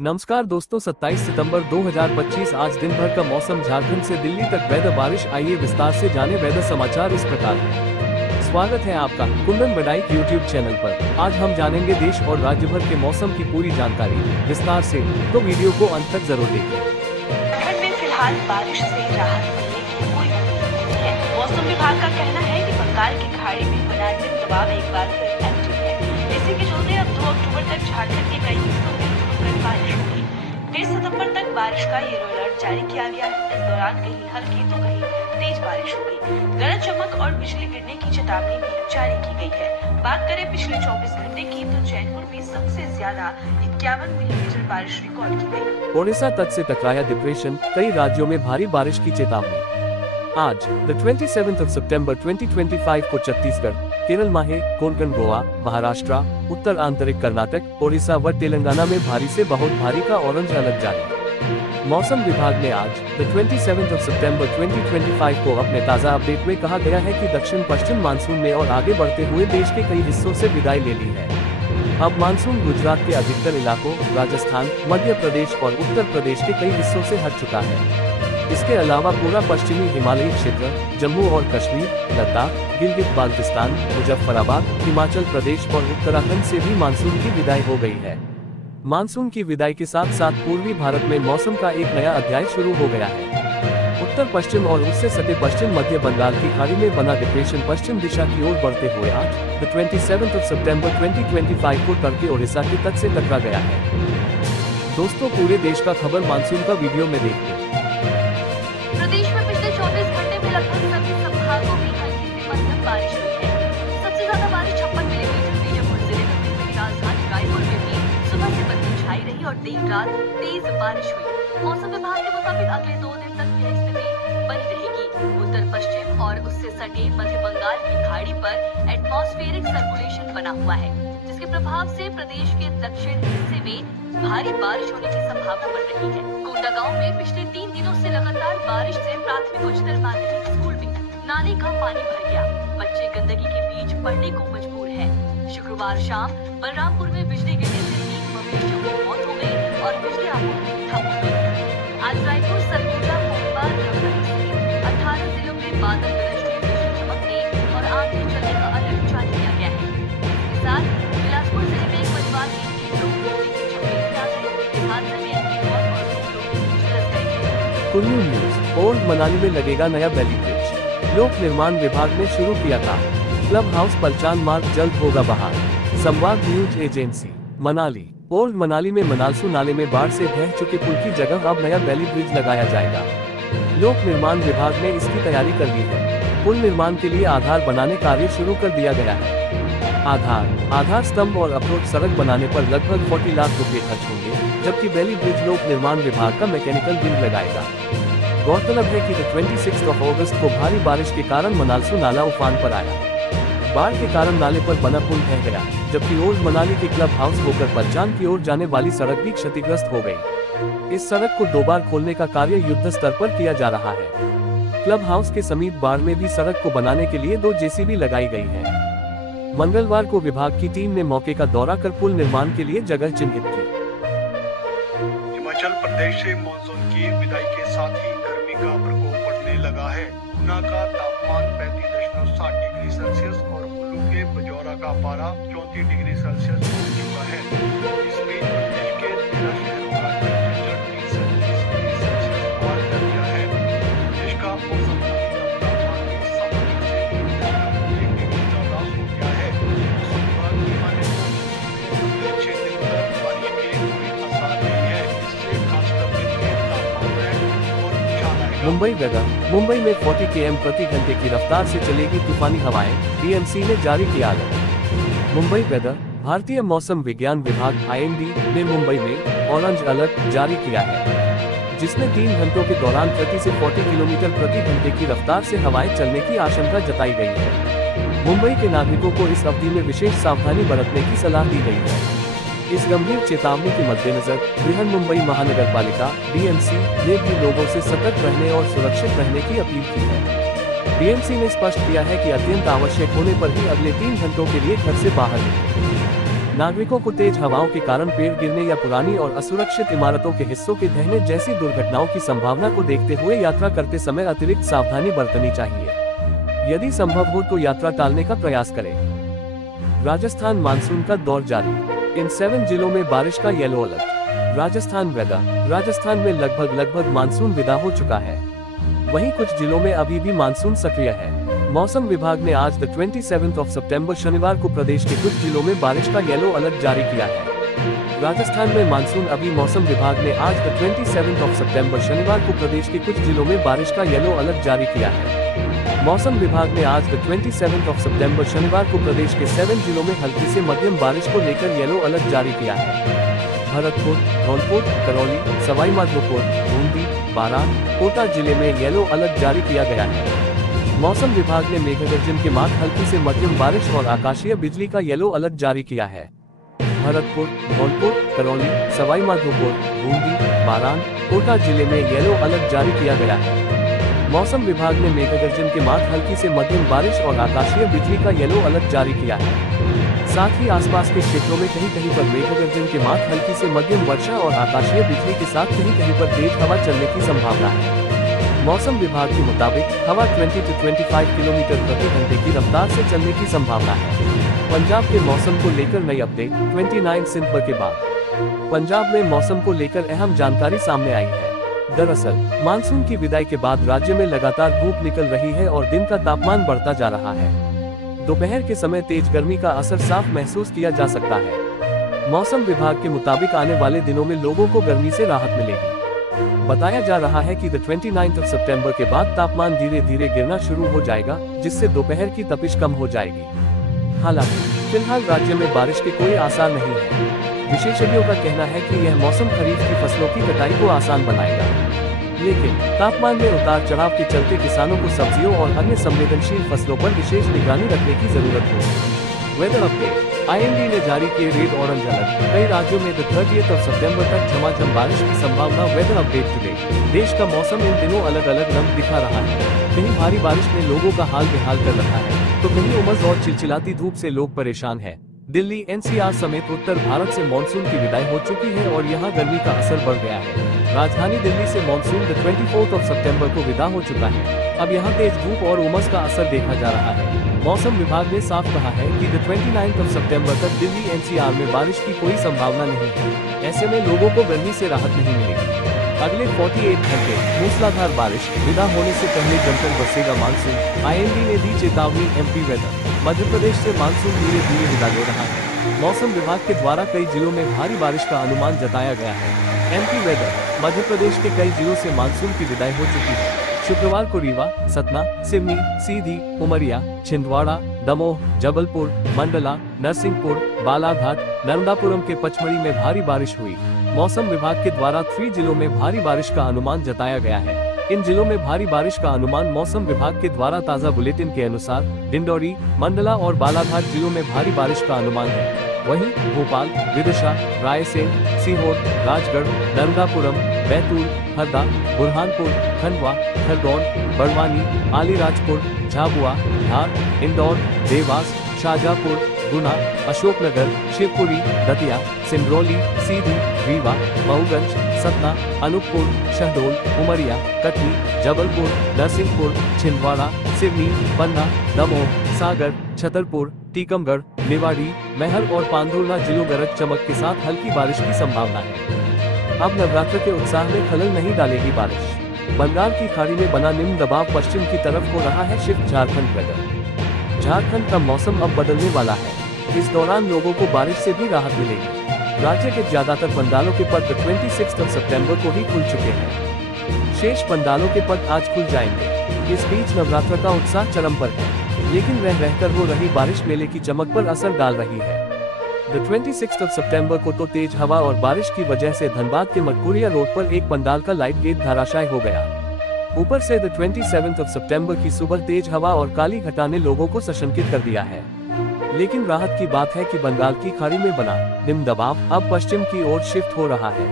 नमस्कार दोस्तों, 27 सितंबर 2025 आज दिन भर का मौसम झारखंड से दिल्ली तक वेदर बारिश। आइए विस्तार से जाने वेदर समाचार इस प्रकार है। स्वागत है आपका कुंदन बडाइक यूट्यूब चैनल पर। आज हम जानेंगे देश और राज्य भर के मौसम की पूरी जानकारी विस्तार से, तो वीडियो को अंत तक जरूर देखें। झारखंड में फिलहाल बारिश से राहत मिलने की कोई उम्मीद नहीं है। मौसम विभाग का कहना है कि बंगाल की खाड़ी में बना निम्न दबाव एक बार फिर एक्टिव है। इसी के चलते अब 2 अक्टूबर तक झारखंड के कई हिस्सों में रुक-रुक बारिश होगी। 23 सितंबर तक बारिश का येलो अलर्ट जारी किया गया है। इस दौरान कहीं हल्की तो कहीं तेज बारिश होगी। गरज चमक और बिजली गिरने की चेतावनी भी जारी की गई है। बात करें पिछले 24 घंटे की, तो जयपुर में सबसे ज्यादा 51 मिलीमीटर बारिश रिकॉर्ड की गई। ओडिशा तट से टकराया डिप्रेशन, कई राज्यों में भारी बारिश की चेतावनी। आज 27 सितंबर 2025 को छत्तीसगढ़, केरल, माहे, कोंकण, गोवा, महाराष्ट्र, उत्तर आंतरिक कर्नाटक, ओडिशा व तेलंगाना में भारी से बहुत भारी का ऑरेंज अलर्ट जारी। मौसम विभाग ने आज 27 सितंबर 2025 को अपने ताज़ा अपडेट में कहा गया है कि दक्षिण पश्चिम मानसून ने और आगे बढ़ते हुए देश के कई हिस्सों से विदाई ले ली है। अब मानसून गुजरात के अधिकतर इलाकों, राजस्थान, मध्य प्रदेश और उत्तर प्रदेश के कई हिस्सों से हट चुका है। इसके अलावा पूरा पश्चिमी हिमालयी क्षेत्र, जम्मू और कश्मीर, लद्दाख, गिलगित बाल्टिस्तान, मुजफ्फराबाद, हिमाचल प्रदेश और उत्तराखंड से भी मानसून की विदाई हो गई है। मानसून की विदाई के साथ साथ पूर्वी भारत में मौसम का एक नया अध्याय शुरू हो गया है। उत्तर पश्चिम और उससे सटे पश्चिम मध्य बंगाल की खाड़ी में बना डिप्रेशन पश्चिम दिशा की ओर बढ़ते हुए आज 27 सितंबर 2025 को टर्की ओडिशा के तट से टकरा गया है। दोस्तों, पूरे देश का खबर मानसून का वीडियो में देखते हैं। प्रदेश में पिछले 24 घंटे में लगभग सभी संभागों में हल्की से मध्यम बारिश हुई है। सबसे ज्यादा बारिश 56 मिलीमीटर बीजापुर जिले में हुई। वहीं राजधानी रायपुर में भी सुबह से बदली छाई रही और देर रात तेज बारिश हुई। मौसम विभाग के मुताबिक अगले 2 दिन तक यह स्थिति बनी रहेगी। उत्तर पश्चिम और उससे सटे मध्य बंगाल की खाड़ी पर एटमॉस्फेरिक सर्कुलेशन बना हुआ है, जिसके प्रभाव से प्रदेश के दक्षिण हिस्से में भारी बारिश होने की संभावना बढ़ रही है। कोंडागांव में पिछले 3 दिनों से लगातार बारिश से प्राथमिक उच्चतर माध्यमिक स्कूल में नाले का पानी भर गया। बच्चे गंदगी के बीच पढ़ने को मजबूर हैं। शुक्रवार शाम बलरामपुर में बिजली गिरने से 3 मवेशियों की मौत हो गई और बिजली आपूर्ति ठप हो गई। आज रायपुर, सरगुजा, कोरबा, रामगढ़ सहित 18 जिलों में बादल गरजने, बिजली चमकने और आंधी चलने का अलर्ट जारी किया गया है। इसके साथ बिलासपुर जिले में एक परिवार के 3 लोग बिजली की चपेट में आ गए। इस हादसे में एक की मौत और 2 लोग झुलस गए। कुल्लू न्यूज, ओल्ड मनाली में लगेगा नया बेली ब्रिज, लोक निर्माण विभाग ने शुरू किया था। क्लब हाउस पलचान मार्ग जल्द होगा बहाल। संवाद news agency, Manali. Old Manali में मनालसू नाले में बाढ़ से ढह चुके पुल की जगह अब नया बेली ब्रिज लगाया जाएगा। लोक निर्माण विभाग ने इसकी तैयारी कर ली है। पुल निर्माण के लिए आधार बनाने कार्य शुरू कर दिया गया है। आधार स्तंभ और अप्रोच सड़क बनाने पर लगभग 40 लाख रुपए खर्च होंगे, जबकि बेली ब्रिज लोक निर्माण विभाग का मैकेनिकल बिल लगाएगा। गौरतलब है कि 26 अगस्त को भारी बारिश के कारण मनालसू नाला उफान पर आया। बाढ़ के कारण नाले पर बना पुल ढह गया, जबकि ओल्ड मनाली के क्लब हाउस होकर पलचान की ओर जाने वाली सड़क भी क्षतिग्रस्त हो गई। इस सड़क को 2 बार खोलने का कार्य युद्ध स्तर पर किया जा रहा है। क्लब हाउस के समीप बाढ़ में भी सड़क को बनाने के लिए 2 जेसीबी लगाई गई है। मंगलवार को विभाग की टीम ने मौके का दौरा कर पुल निर्माण के लिए जगह चिन्हित की। हिमाचल प्रदेश से मानसून की विदाई के साथ ही गर्मी का प्रकोप बढ़ने लगा है। ऊना का तापमान 35.7 डिग्री सेल्सियस और कुल्लू के बजौरा का पारा 34 डिग्री सेल्सियस पहुंच चुका है। इसमें प्रदेश के 13 शहरों का टेम्परेचर 30 डिग्री सेल्सियस पार कर गया है। देश का औसत तापमान भी 7 डिग्री से 1 डिग्री ज्यादा हो गया है। मौसम विभाग की माने तो अगले 6 दिन तक बारिश के कोई आसार नहीं है। इससे खासकर दिन के तापमान में और उछाल आएगा। मुंबई वेदर, मुंबई में 40 km प्रति घंटे की रफ्तार से चलेगी तूफानी हवाएं, बीएमसी ने जारी किया अलर्ट। मुंबई वेदर, भारतीय मौसम विज्ञान विभाग (IMD) ने मुंबई में ऑरेंज अलर्ट जारी किया है, जिसमें 3 घंटों के दौरान 30 से 40 किलोमीटर प्रति घंटे की रफ्तार से हवाएं चलने की आशंका जताई गई है। मुंबई के नागरिकों को इस अवधि में विशेष सावधानी बरतने की सलाह दी गई है। इस गंभीर चेतावनी के मद्देनजर बृहन मुंबई महानगर पालिका (BMC) ने भी लोगों से सतर्क रहने और सुरक्षित रहने की अपील की है। BMC ने स्पष्ट किया है कि अत्यंत आवश्यक होने पर ही अगले 3 घंटों के लिए घर से बाहर निकलें। नागरिकों को तेज हवाओं के कारण पेड़ गिरने या पुरानी और असुरक्षित इमारतों के हिस्सों के ढहने जैसी दुर्घटनाओं की संभावना को देखते हुए यात्रा करते समय अतिरिक्त सावधानी बरतनी चाहिए। यदि संभव हो तो यात्रा टालने का प्रयास करें। राजस्थान मानसून का दौर जारी, इन 7 जिलों में बारिश का yellow alert. Rajasthan weather, Rajasthan में लगभग मानसून विदा हो चुका है, वहीं कुछ जिलों में अभी भी मानसून सक्रिय है। मौसम विभाग ने आज 27 सितंबर शनिवार को प्रदेश के कुछ जिलों में बारिश का येलो अलर्ट जारी किया है। राजस्थान में मानसून अभी मौसम विभाग ने आज 27 सितंबर शनिवार को प्रदेश के कुछ जिलों में बारिश का येलो अलर्ट जारी किया है। मौसम विभाग ने आज 27 सितंबर शनिवार को प्रदेश के 7 जिलों में हल्की से मध्यम बारिश को लेकर येलो अलर्ट जारी किया है। भरतपुर, धौलपुर, करौली, सवाई माधोपुर, बूंदी, बारां, कोटा जिले में येलो अलर्ट जारी किया गया है। मौसम विभाग ने मेघगर्जन के साथ हल्की से मध्यम बारिश और आकाशीय बिजली का येलो अलर्ट जारी किया है। भरतपुर, धौलपुर, करौली, सवाई माधोपुर, बूंदी, बारां, कोटा जिले में येलो अलर्ट जारी किया गया है। मौसम विभाग ने मेघगर्जन के साथ हल्की से मध्यम बारिश और आकाशीय बिजली का येलो अलर्ट जारी किया है। साथ ही आसपास के क्षेत्रों में कहीं पर मेघगर्जन के साथ हल्की से मध्यम वर्षा और आकाशीय बिजली के साथ कहीं पर तेज हवा चलने की संभावना है। मौसम विभाग के मुताबिक हवा 20 से 25 किलोमीटर प्रति घंटे की रफ्तार से चलने की संभावना है। पंजाब के मौसम को लेकर नई अपडेट 29 सितंबर के बाद पंजाब में मौसम को लेकर अहम जानकारी सामने आई है। दरअसल मानसून की विदाई के बाद राज्य में लगातार धूप निकल रही है और दिन का तापमान बढ़ता जा रहा है। दोपहर के समय तेज गर्मी का असर साफ महसूस किया जा सकता है। मौसम विभाग के मुताबिक आने वाले दिनों में लोगों को गर्मी से राहत मिलेगी। बताया जा रहा है कि 29 सितंबर के बाद तापमान धीरे धीरे गिरना शुरू हो जाएगा, जिससे दोपहर की तपिश कम हो जाएगी। हालांकि फिलहाल राज्य में बारिश के कोई आसार नहीं है। विशेषज्ञों का कहना है कि यह मौसम खरीफ की फसलों की कटाई को आसान बनाएगा, लेकिन तापमान में उतार चढ़ाव के चलते किसानों को सब्जियों और अन्य संवेदनशील फसलों पर विशेष निगरानी रखने की जरूरत होगी। वेदर अपडेट, IMD ने जारी किए रेड ऑरेंज अलर्ट, कई राज्यों में 30 सितंबर तक झमाझम बारिश की संभावना। वेदर अपडेट टुडे, देश का मौसम इन दिनों अलग अलग रंग दिखा रहा है। कहीं भारी बारिश ने लोगों का हाल बेहाल कर रखा है, तो कहीं उमस और चिलचिलाती धूप से लोग परेशान हैं। दिल्ली, NCR समेत उत्तर भारत से मानसून की विदाई हो चुकी है और यहाँ गर्मी का असर बढ़ गया है। राजधानी दिल्ली से मानसून 24 सितंबर को विदा हो चुका है। अब यहाँ तेज धूप और उमस का असर देखा जा रहा है। मौसम विभाग ने साफ कहा है कि 29 सितंबर तक दिल्ली, NCR में बारिश की कोई संभावना नहीं है। ऐसे में लोगों को गर्मी से राहत नहीं मिलेगी। अगले 48 घंटे मूसलाधार बारिश, विदा होने से पहले जमकर बरसेगा मानसून। IMD ने दी चेतावनी। MP वेदर, मध्य प्रदेश से मानसून धीरे धीरे विदा ले रहा है। मौसम विभाग के द्वारा कई जिलों में भारी बारिश का अनुमान जताया गया है। MP वेदर, मध्य प्रदेश के कई जिलों से मानसून की विदाई हो चुकी है। शुक्रवार को रीवा, सतना, सिवनी, सीधी, उमरिया, छिंदवाड़ा, दमोह, जबलपुर, मंडला, नरसिंहपुर, बालाघाट, नर्मदापुरम के पचमढ़ी में भारी बारिश हुई। मौसम विभाग के द्वारा 3 जिलों में भारी बारिश का अनुमान जताया गया है। इन जिलों में भारी बारिश का अनुमान मौसम विभाग के द्वारा ताज़ा बुलेटिन के अनुसार डिंडौरी, मंडला और बालाघाट जिलों में भारी बारिश का अनुमान है। वहीं भोपाल, विदिशा, रायसेन, सीहोर, राजगढ़, नर्मदापुरम, बैतूल, हरदा, बुरहानपुर, खंडवा, खरगोन, बड़वानी, अलीराजपुर, झाबुआ, धार, इंदौर, देवास, शाहजहांपुर, गुना, अशोकनगर, शिवपुरी, दतिया, सिंगरौली, सीधी, रीवा, महूगंज, सतना, अनूपपुर, शहडोल, उमरिया, कटनी, जबलपुर, नरसिंहपुर, छिंदवाड़ा, सिवनी, पन्ना, दमोह, सागर, छतरपुर, टीकमगढ़, निवाड़ी, महर और पांडुर्ना जिलों गरज चमक के साथ हल्की बारिश की संभावना है। अब नवरात्र के उत्साह में खलल नहीं डालेगी बारिश। बंगाल की खाड़ी में बना निम्न दबाव पश्चिम की तरफ हो रहा है शिफ्ट। झारखंड वेदर, झारखंड का मौसम अब बदलने वाला है। इस दौरान लोगों को बारिश से भी राहत मिलेगी। राज्य के ज्यादातर पंडालों के पट 26 सितंबर को ही खुल चुके हैं। शेष पंडालों के पट आज खुल जाएंगे। इस बीच नवरात्र का उत्साह चरम पर है, लेकिन रह रहकर हो रही बारिश मेले की चमक पर असर डाल रही है। 26 सितंबर को तो तेज हवा और बारिश की वजह से धनबाद के मटकुरिया रोड पर एक पंडाल का लाइट गेट धराशायी हो गया। ऊपर से 27 सितंबर की सुबह तेज हवा और काली घटा ने लोगों को सशंकित कर दिया है। लेकिन राहत की बात है कि बंगाल की खाड़ी में बना निम्न दबाव अब पश्चिम की ओर शिफ्ट हो रहा है।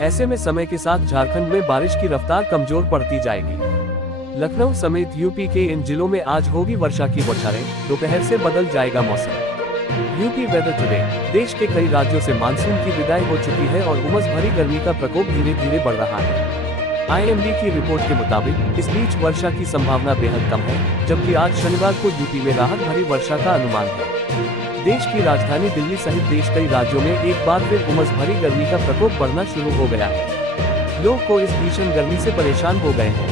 ऐसे में समय के साथ झारखंड में बारिश की रफ्तार कमजोर पड़ती जाएगी। लखनऊ समेत यूपी के इन जिलों में आज होगी वर्षा की बौछारें। दोपहर से बदल जाएगा मौसम। UP weather today. देश के कई राज्यों से मानसून की विदाई हो चुकी है और उमस भरी गर्मी का प्रकोप धीरे धीरे बढ़ रहा है। IMD की रिपोर्ट के मुताबिक इस बीच वर्षा की संभावना बेहद कम है, जबकि आज शनिवार को यूपी में राहत भरी वर्षा का अनुमान है। देश की राजधानी दिल्ली सहित देश कई राज्यों में एक बार फिर उमस भरी गर्मी का प्रकोप बढ़ना शुरू हो गया है। लोग को इस भीषण गर्मी से परेशान हो गए हैं।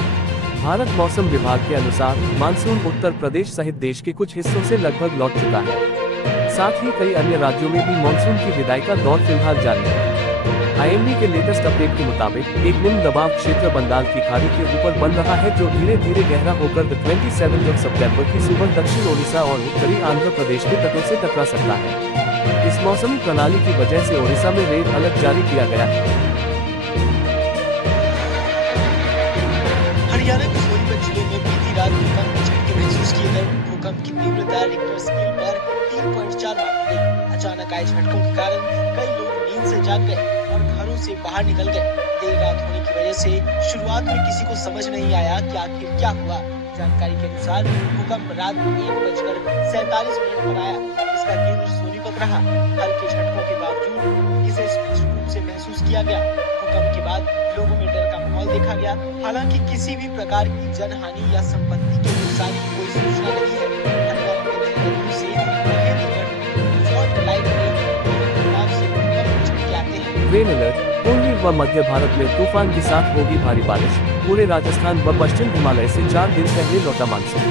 भारत मौसम विभाग के अनुसार मानसून उत्तर प्रदेश सहित देश के कुछ हिस्सों से लगभग लौट चुका है। साथ ही कई अन्य राज्यों में भी मानसून की विदाई का दौर फिलहाल जारी है। IMD के लेटेस्ट अपडेट के मुताबिक एक निम्न दबाव क्षेत्र बंगाल की खाड़ी के ऊपर बन रहा है, जो धीरे धीरे गहरा होकर 27 सितंबर की सुबह दक्षिण ओडिशा और उत्तरी आंध्र प्रदेश के तटों से टकरा सकता है। इस मौसमी प्रणाली की वजह से ओडिशा में रेड अलर्ट जारी किया गया है। हरियाणा के सोनीपत जिले में बीती रात भूकंप के झटके महसूस किए गए। भूकंप की तीव्रता रिक्टर स्केल पर 3.4 मापी गई। अचानक आए झटकों के कारण कई लोग नींद से जाग गए और घरों से बाहर निकल गए। देर रात होने की वजह से शुरुआत में किसी को समझ नहीं आया कि आखिर क्या हुआ। जानकारी के अनुसार भूकंप रात 1:47 पर आया। इसका केंद्र सोनीपत रहा। हल्के झटकों के बावजूद इसे स्पष्ट रूप से महसूस किया गया। भूकंप के बाद लोगों में डर का माहौल देखा गया। हालांकि किसी भी प्रकार की जनहानि या संपत्ति के नुकसान की कोई सूचना नहीं है। हरियाणा में देहरादून से महेंद्रगढ़ फॉल्ट लाइन में तूफान से भूकंप झटके आते हैं। Rain alert. पूर्वी व मध्य भारत में तूफान के साथ होगी भारी बारिश। पूरे राजस्थान व पश्चिम हिमालय से 4 दिन पहले लौटा मानसून।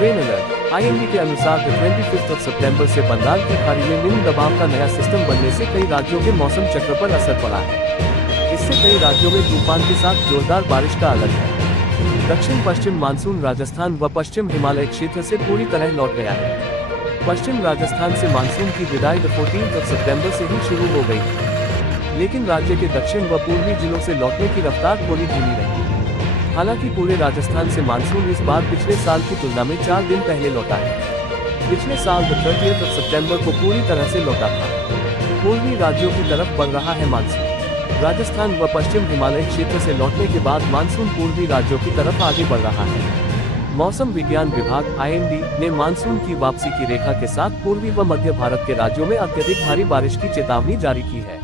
Rain alert. IMD के अनुसार 25 सितंबर से बंगाल की खाड़ी में निम्न दबाव का नया सिस्टम बनने से कई राज्यों के मौसम चक्र पर असर पड़ा है। इससे कई राज्यों में तूफान के साथ जोरदार बारिश का अलर्ट है। दक्षिण पश्चिम मानसून राजस्थान व पश्चिम हिमालय क्षेत्र से पूरी तरह लौट गया है। पश्चिम राजस्थान से मानसून की विदाई 14 सितंबर से ही शुरू हो गई थी, लेकिन राज्य के दक्षिण व पूर्वी जिलों से लौटने की रफ्तार थोड़ी धीमी रही। हालांकि पूरे राजस्थान से मानसून इस बार पिछले साल की तुलना में 4 दिन पहले लौटा है। पिछले साल 30 सितंबर को पूरी तरह से लौटा था। पूर्वी राज्यों की तरफ बढ़ रहा है मानसून। राजस्थान व पश्चिम हिमालय क्षेत्र से लौटने के बाद मानसून पूर्वी राज्यों की तरफ आगे बढ़ रहा है। मौसम विज्ञान विभाग IMD ने मानसून की वापसी की रेखा के साथ पूर्वी व मध्य भारत के राज्यों में अत्यधिक भारी बारिश की चेतावनी जारी की है।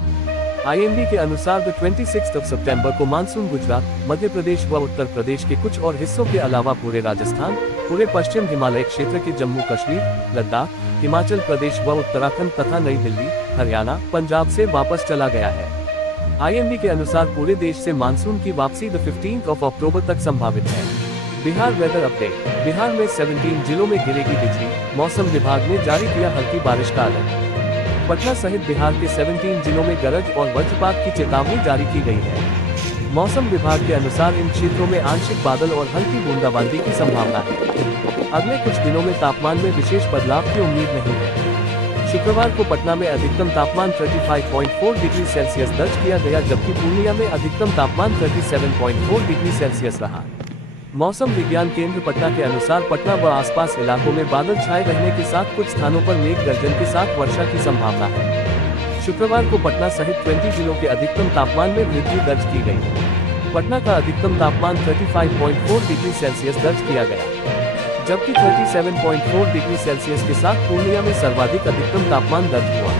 IMD के अनुसार 26 सितंबर को मानसून गुजरात, मध्य प्रदेश व उत्तर प्रदेश के कुछ और हिस्सों के अलावा पूरे राजस्थान, पूरे पश्चिम हिमालय क्षेत्र के जम्मू कश्मीर, लद्दाख, हिमाचल प्रदेश व उत्तराखंड तथा नई दिल्ली, हरियाणा, पंजाब से वापस चला गया है। IMD के अनुसार पूरे देश से मानसून की वापसी 15 अक्टूबर तक संभावित है। Bihar weather update. बिहार में 17 जिलों में गिरेगी बिजली। मौसम विभाग ने जारी किया हल्की बारिश का अलर्ट। पटना सहित बिहार के 17 जिलों में गरज और वज्रपात की चेतावनी जारी की गई है। मौसम विभाग के अनुसार इन क्षेत्रों में आंशिक बादल और हल्की बूंदाबांदी की संभावना है। अगले कुछ दिनों में तापमान में विशेष बदलाव की उम्मीद नहीं है। शुक्रवार को पटना में अधिकतम तापमान 35.4 डिग्री सेल्सियस दर्ज किया गया, जबकि पूर्णिया में अधिकतम तापमान 37.4 डिग्री सेल्सियस रहा। मौसम विज्ञान केंद्र पटना के अनुसार पटना व आसपास इलाकों में बादल छाए रहने के साथ कुछ स्थानों पर मेघ गर्जन के साथ वर्षा की संभावना है। शुक्रवार को पटना सहित 20 जिलों के अधिकतम तापमान में वृद्धि दर्ज की गई। पटना का अधिकतम तापमान 35.4 डिग्री सेल्सियस दर्ज किया गया, जबकि 37.4 डिग्री सेल्सियस के साथ पूर्णिया में सर्वाधिक अधिकतम तापमान दर्ज हुआ।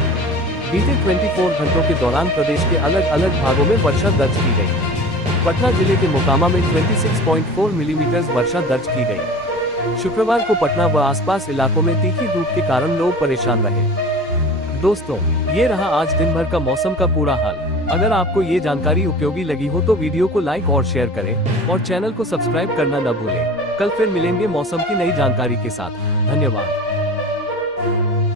बीते 24 घंटों के दौरान प्रदेश के अलग अलग भागों में वर्षा दर्ज की गई। पटना जिले के मोकामा में 26.4 मिलीमीटर वर्षा दर्ज की गई। शुक्रवार को पटना व आसपास इलाकों में तीखी धूप के कारण लोग परेशान रहे। दोस्तों, ये रहा आज दिन भर का मौसम का पूरा हाल। अगर आपको ये जानकारी उपयोगी लगी हो तो वीडियो को लाइक और शेयर करें और चैनल को सब्सक्राइब करना न भूलें। कल फिर मिलेंगे मौसम की नई जानकारी के साथ। धन्यवाद।